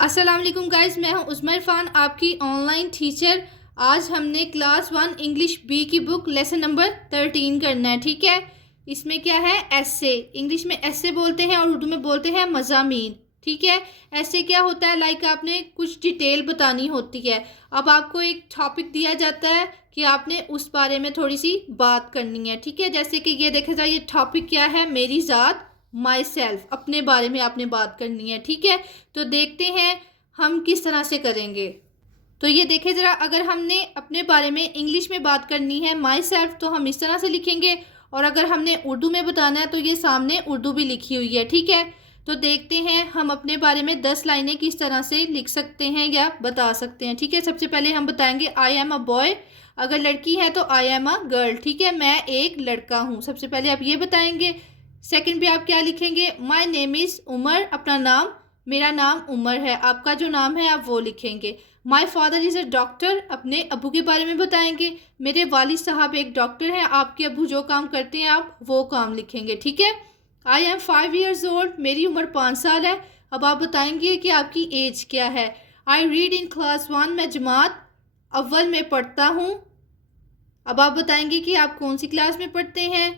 अस्सलाम वालेकुम गाइस, मैं हूं उस्मा इरफान, आपकी ऑनलाइन टीचर। आज हमने क्लास 1 इंग्लिश बी की बुक लेसन नंबर 13 करना है। ठीक है, इसमें क्या है, एसे। इंग्लिश में एसे बोलते हैं और उर्दू में बोलते हैं मज़ामीन। ठीक है, ऐसे क्या होता है, लाइक आपने कुछ डिटेल बतानी होती है। अब आपको एक टॉपिक दिया जाता है कि आपने उस बारे में थोड़ी सी बात करनी है। ठीक है, जैसे कि ये देखा जाए, ये टॉपिक क्या है, मेरी ज़ात, माई सेल्फ, अपने बारे में आपने बात करनी है। ठीक है, तो देखते हैं हम किस तरह से करेंगे। तो ये देखें ज़रा, अगर हमने अपने बारे में इंग्लिश में बात करनी है, माई सेल्फ, तो हम इस तरह से लिखेंगे। और अगर हमने उर्दू में बताना है तो ये सामने उर्दू भी लिखी हुई है। ठीक है, तो देखते हैं हम अपने बारे में 10 लाइनें किस तरह से लिख सकते हैं या बता सकते हैं। ठीक है, सबसे पहले हम बताएंगे आई एम अ बॉय। अगर लड़की है तो आई एम अ गर्ल। ठीक है, मैं एक लड़का हूँ। सबसे पहले आप ये बताएंगे। सेकंड पे आप क्या लिखेंगे, माई नेम इज़ उमर, अपना नाम, मेरा नाम उमर है। आपका जो नाम है आप वो लिखेंगे। My father is a doctor, अपने अबू के बारे में बताएंगे। मेरे वालिद साहब एक डॉक्टर हैं। आपके अबू जो काम करते हैं आप वो काम लिखेंगे। ठीक है, आई एम 5 years old, मेरी उम्र 5 साल है। अब आप बताएंगे कि आपकी एज क्या है। आई रीड इन क्लास 1, मैं जमात अव्वल में पढ़ता हूँ। अब आप बताएंगे कि आप कौन सी क्लास में पढ़ते हैं।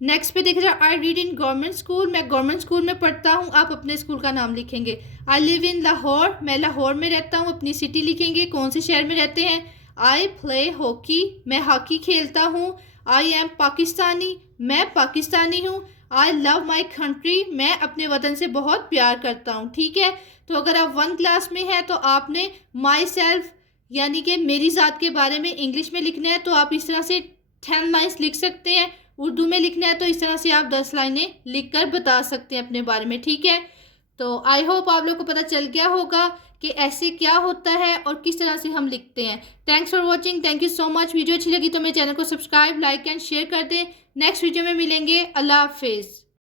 नेक्स्ट पे देख रहे हैं, I read in government school, मैं गवर्नमेंट स्कूल में पढ़ता हूँ। आप अपने स्कूल का नाम लिखेंगे। आई लिव इन लाहौर, मैं लाहौर में रहता हूँ। अपनी सिटी लिखेंगे, कौन से शहर में रहते हैं। आई प्ले हॉकी, मैं हॉकी खेलता हूँ। आई एम पाकिस्तानी, मैं पाकिस्तानी हूँ। आई लव माई कंट्री, मैं अपने वतन से बहुत प्यार करता हूँ। ठीक है, तो अगर आप 1 क्लास में हैं तो आपने माई सेल्फ यानी कि मेरी ज़ात के बारे में इंग्लिश में लिखना है, तो आप इस तरह से 10 लाइन्स लिख सकते हैं। उर्दू में लिखना है तो इस तरह से आप 10 लाइनें लिखकर बता सकते हैं अपने बारे में। ठीक है, तो आई होप आप लोग को पता चल गया होगा कि ऐसे क्या होता है और किस तरह से हम लिखते हैं। Thanks for watching, thank you so much. Video अच्छी लगी तो मेरे चैनल को सब्सक्राइब, लाइक एंड शेयर कर दें। नेक्स्ट वीडियो में मिलेंगे। अल्लाह हाफिज़।